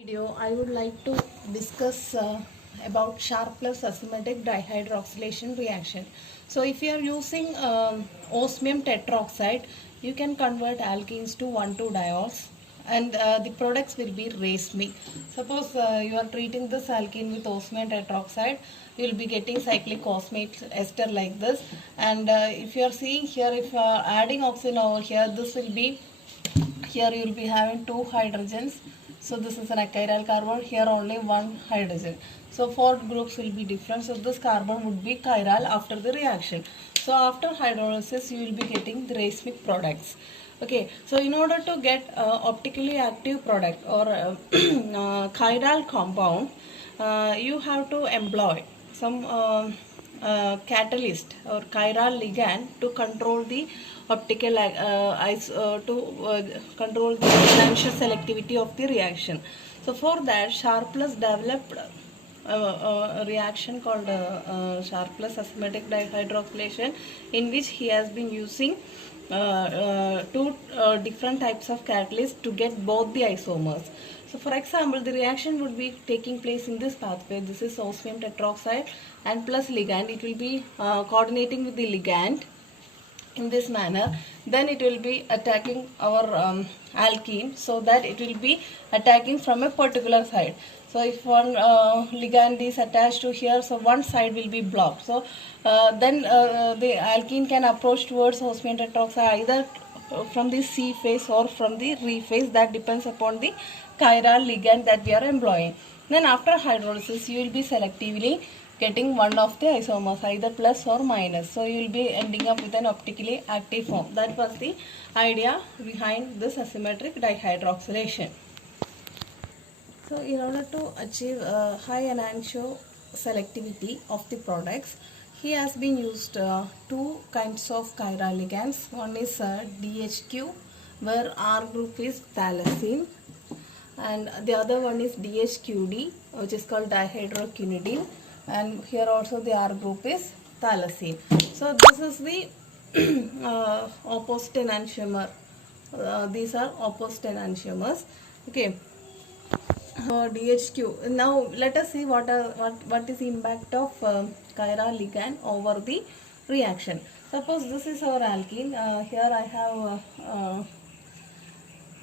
Video, I would like to discuss about Sharp plus asymmetric dihydroxylation reaction. So if you are using osmium tetroxide, you can convert alkenes to 1,2-diols and the products will be racemic. Suppose you are treating this alkene with osmium tetroxide, you will be getting cyclic osmate ester like this. And if you are seeing here, if you are adding oxygen over here, this will be, here you will be having two hydrogens. So this is an achiral carbon, here only one hydrogen. So four groups will be different. So this carbon would be chiral after the reaction. So after hydrolysis you will be getting the racemic products. Okay, so in order to get optically active product or chiral compound, you have to employ some catalyst or chiral ligand to control the optical control the potential selectivity of the reaction. So for that, Sharp plus developed a reaction called Sharp plus asymmetric dihydroxylation, in which he has been using two different types of catalysts to get both the isomers. So for example, the reaction would be taking place in this pathway. This is osmium tetroxide and plus ligand. It will be coordinating with the ligand in this manner. Then it will be attacking our alkene, so that it will be attacking from a particular side. So if one ligand is attached to here, so one side will be blocked. So then the alkene can approach towards osmium tetroxide either from the C phase or from the re phase. That depends upon the chiral ligand that we are employing. Then after hydrolysis, you will be selectively getting one of the isomers, either plus or minus. So you will be ending up with an optically active form. That was the idea behind this asymmetric dihydroxylation. So in order to achieve high enantiomer selectivity of the products, he has been used two kinds of chiral ligands. One is DHQ, where R group is thylacine, and the other one is DHQD, which is called dihydroquinidine, and here also the R group is thylacine. So this is the opposite enantiomer. These are opposite enantiomers. Okay. DHQ. Now let us see what is the impact of chiral ligand over the reaction. Suppose this is our alkene. Here I have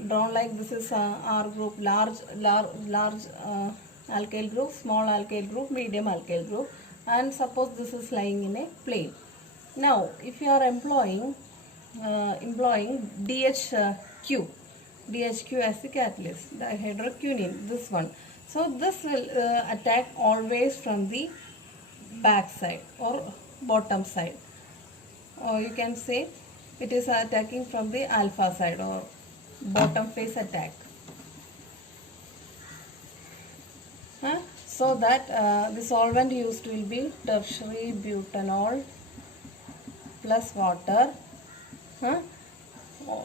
drawn like this is R group, large alkyl group, small alkyl group, medium alkyl group, and suppose this is lying in a plane. Now if you are employing DHQ as the catalyst, dihydroquinone, this one. So this will attack always from the back side or bottom side, or you can say it is attacking from the alpha side or bottom face attack. So that the solvent used will be tertiary butanol plus water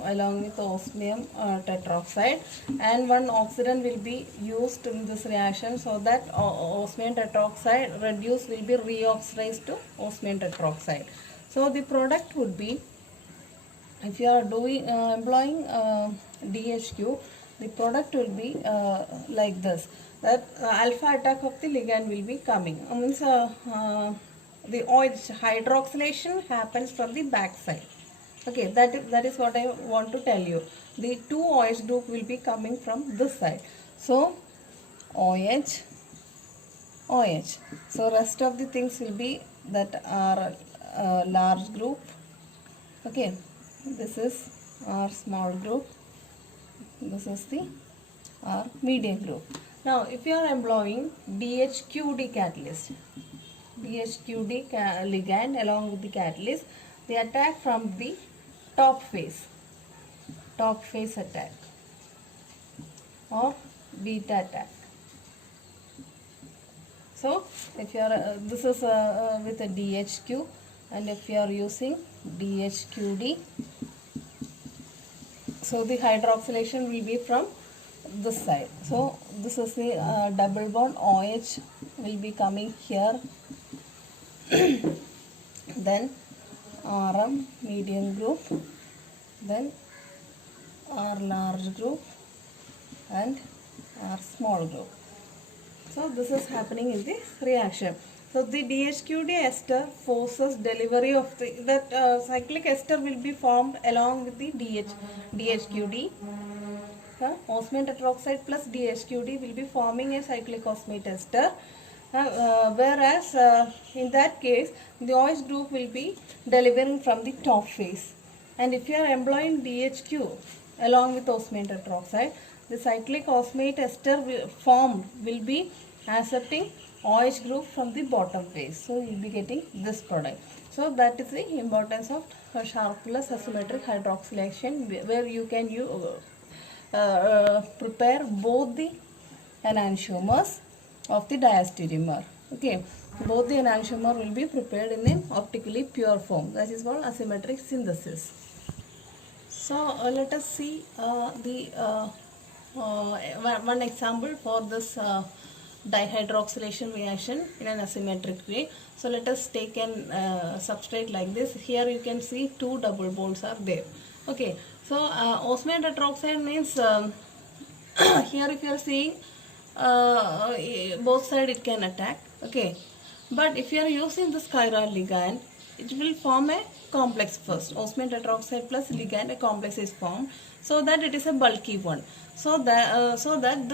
along with osmium tetroxide, and one oxidant will be used in this reaction, so that osmium tetroxide reduced will be reoxidized to osmium tetroxide. So the product would be, if you are doing employing DHQ, the product will be like this, that alpha attack of the ligand will be coming. Means the OH hydroxylation happens from the back side. Okay, that is what I want to tell you. The two OH group will be coming from this side. So OH. So rest of the things will be that are large group. Okay, this is R small group. This is the R medium group. Now if you are employing DHQD catalyst, DHQD ligand along with the catalyst, the attack from the top face attack or beta attack. So if you are this is with a DHQ, and if you are using DHQD, so the hydroxylation will be from this side. So this is the double bond OH will be coming here. Then RM medium group, then R large group, and are small group. So this is happening in this reaction. So the DHQD ester forces delivery of that cyclic ester will be formed along with the DHQD. Osmium tetroxide plus DHQD will be forming a cyclic osmate ester. Whereas in that case the OH group will be delivering from the top phase. And if you are employing DHQ along with osmium tetroxide, the cyclic osmate ester formed will be accepting OH group from the bottom phase. So you will be getting this product. So that is the importance of Sharpless asymmetric hydroxylation, where you can prepare both the enantiomers of the diastereomer. Okay, both the enantiomer will be prepared in an optically pure form. That is called asymmetric synthesis. So let us see one example for this dihydroxylation reaction in an asymmetric way. So let us take an substrate like this. Here you can see two double bonds are there. Okay, so osmium tetroxide means here if you are seeing both sides it can attack. Okay, but if you are using this chiral ligand, it will form a complex first. Osmium tetroxide plus ligand, a complex is formed, so that it is a bulky one. So that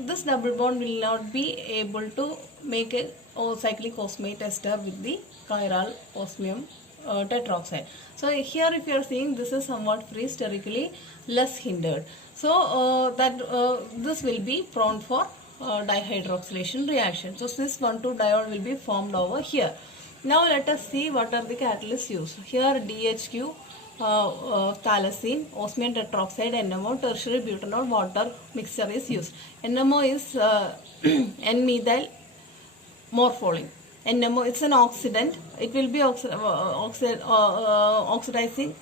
this double bond will not be able to make a cyclic osmate ester with the chiral osmium tetroxide. So here if you are seeing, this is somewhat free, sterically less hindered. So this will be prone for dihydroxylation reaction. So this 1,2 diol will be formed over here. Now let us see what are the catalysts used. Here DHQ, thalazine, osmium tetroxide, NMO, tertiary butanol water mixture is used. NMO is N-methyl morpholine. NMO, it's an oxidant. It will be oxidizing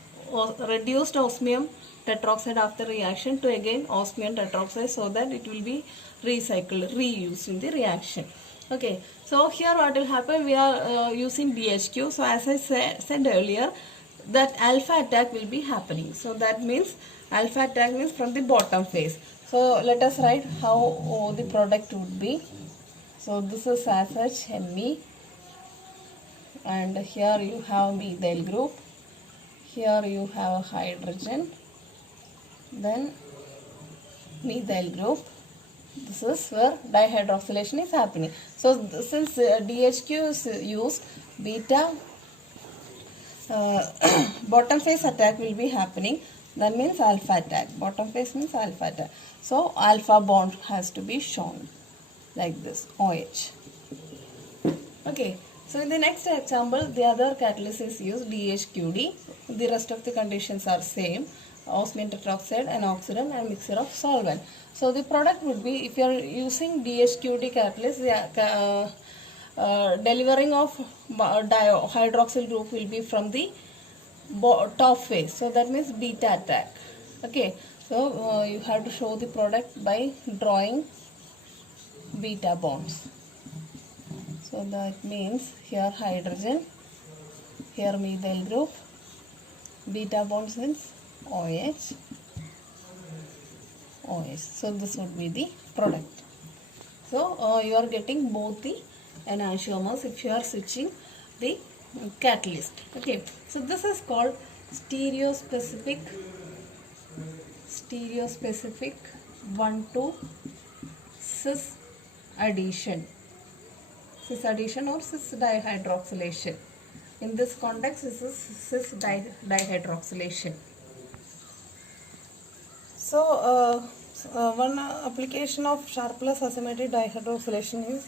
reduced osmium tetroxide after reaction to again osmium tetroxide, so that it will be recycled, reused in the reaction. Okay, so here what will happen, we are using DHQ. So as I said earlier, that alpha attack will be happening. So that means alpha attack means from the bottom phase. So let us write how the product would be. So this is as such Me, and here you have methyl group, here you have hydrogen, then methyl group. This is where dihydroxylation is happening. So since DHQ is used, beta bottom phase attack will be happening. That means alpha attack. Bottom phase means alpha attack. So alpha bond has to be shown like this, OH. Okay. So in the next example, the other catalyst is used, DHQD. The rest of the conditions are same. Osmium tetroxide, an oxidant, and mixture of solvent. So the product would be, if you are using DHQD catalyst, the delivering of hydroxyl group will be from the top phase. So that means beta attack. Okay. So you have to show the product by drawing beta bonds. So that means here hydrogen, here methyl group, beta bonds means OH, OH. So this would be the product. So you are getting both the enantiomers if you are switching the catalyst. Okay. So this is called stereospecific 1,2 cis addition. Cis addition or cis dihydroxylation. In this context, this is cis dihydroxylation. So one application of Sharpless asymmetric dihydroxylation is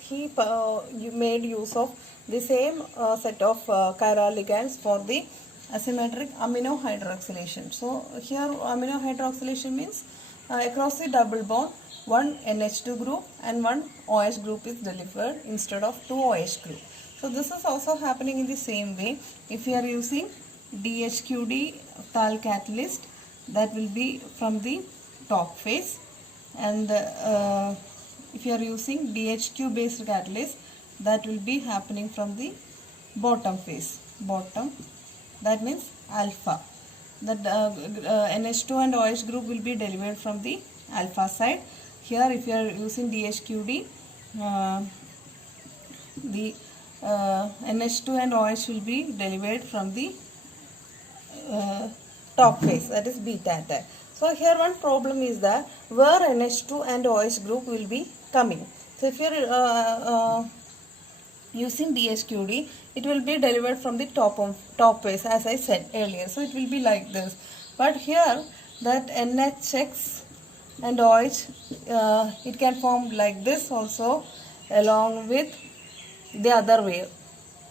you made use of the same set of chiral ligands for the asymmetric amino hydroxylation. So here amino hydroxylation means across the double bond, one NH2 group and one OH group is delivered instead of two OH group. So this is also happening in the same way. If you are using DHQD thal catalyst, that will be from the top phase, and if you are using DHQ based catalyst, that will be happening from the bottom phase. Bottom, that means alpha. That NH2 and OH group will be delivered from the alpha side. Here if you are using DHQD, the NH2 and OH will be delivered from the top phase, that is beta attack. So here one problem is that where NH2 and OH group will be coming. So if you are using DHQD, it will be delivered from the top phase, as I said earlier. So it will be like this. But here that NHX and OH, it can form like this also, along with the other way.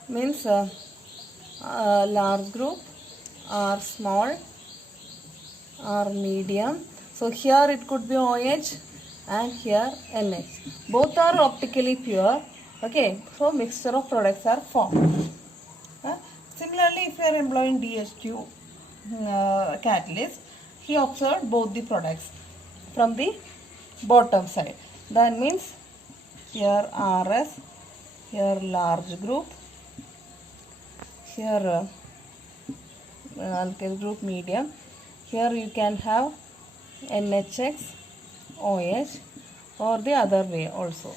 Means large group or small or medium. So here it could be OH and here NH. Both are optically pure. Okay, so mixture of products are formed. Similarly, if you are employing DHQ catalyst, he observed both the products from the bottom side. That means here RS, here large group, here alkyl group medium. Here you can have NHX, OH, or the other way also.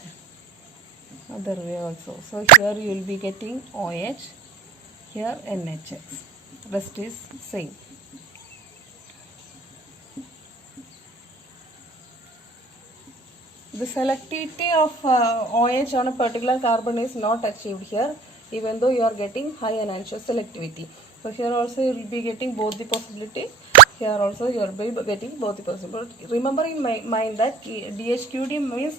So here you will be getting OH, here NHX. Rest is same. The selectivity of OH on a particular carbon is not achieved here, even though you are getting high enantiomer selectivity. So here also you will be getting both the possibilities. Here also you will be getting both the possibilities. Remember in my mind that DHQD means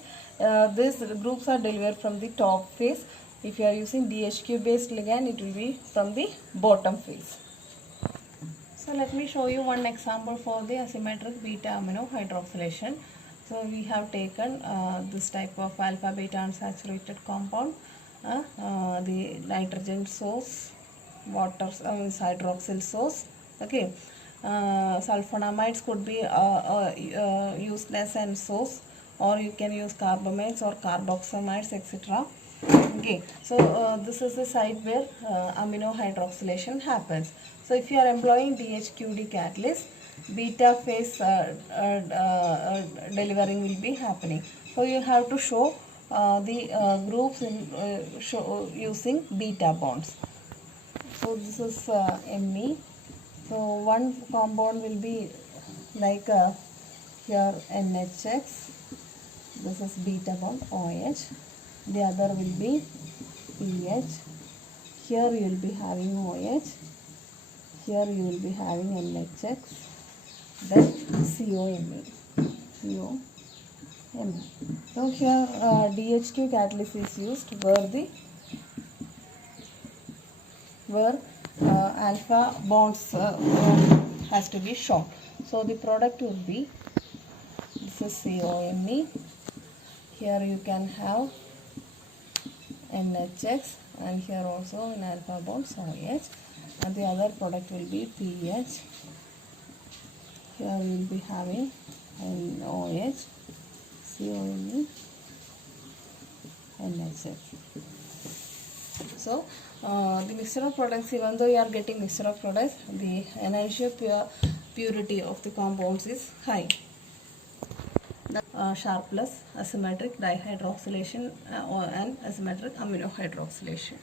these groups are delivered from the top phase. If you are using DHQ based ligand, it will be from the bottom phase. So let me show you one example for the asymmetric beta amino hydroxylation. So we have taken this type of alpha beta unsaturated compound, the nitrogen source, water hydroxyl source. Okay, sulfonamides could be used as an source, or you can use carbamides or carboxamides, etc. Okay, so this is the site where amino hydroxylation happens. So if you are employing DHQD catalyst, beta phase delivering will be happening. So you have to show the groups in using beta bonds. So this is Me. So one compound will be like here NHX. This is beta bond OH. The other will be PH. Here you will be having OH. Here you will be having NHX. Then COMe. So here DHQ catalyst is used where alpha bonds has to be shown. So the product will be, this is COMe. Here you can have NHX, and here also in alpha bonds OH, and the other product will be PH. Here we will be having an OH, COMe, NHX. So the mixture of products, even though you are getting mixture of products, the enantiomer purity of the compounds is high. Sharpless asymmetric dihydroxylation and asymmetric amino hydroxylation.